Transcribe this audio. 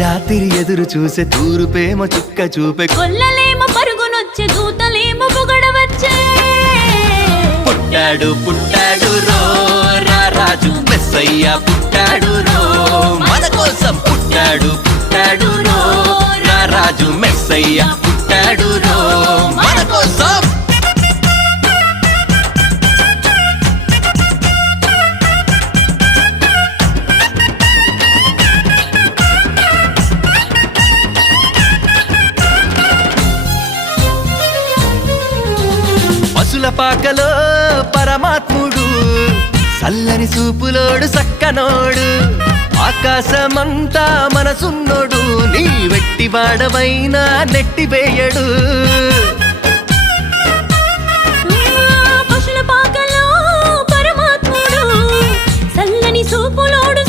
రాత్రి ఎదురు చూసే తూరుపేమో చుక్క చూపే కొల్లలేమో పరుగునొచ్చే దూతలేమో పొగడవచ్చే పుట్టాడు పుట్టాడు రో రారాజు మెస్సయ్య పుట్టాడు రో మన కోసం పుట్టాడు పుట్టాడు రో రారాజు మెస్సయ్య పుట్టాడు రో మన కోసం పశుల పాకలో పరమాత్ముడు చల్లని చూపులోడు సక్కనోడు ఆకాశమంతా మనసున్నోడు నీ వెట్టి వాడవైనా నెట్టివేయడు పశుల పాకలో పరమాత్ముడు చల్లని చూపులోడు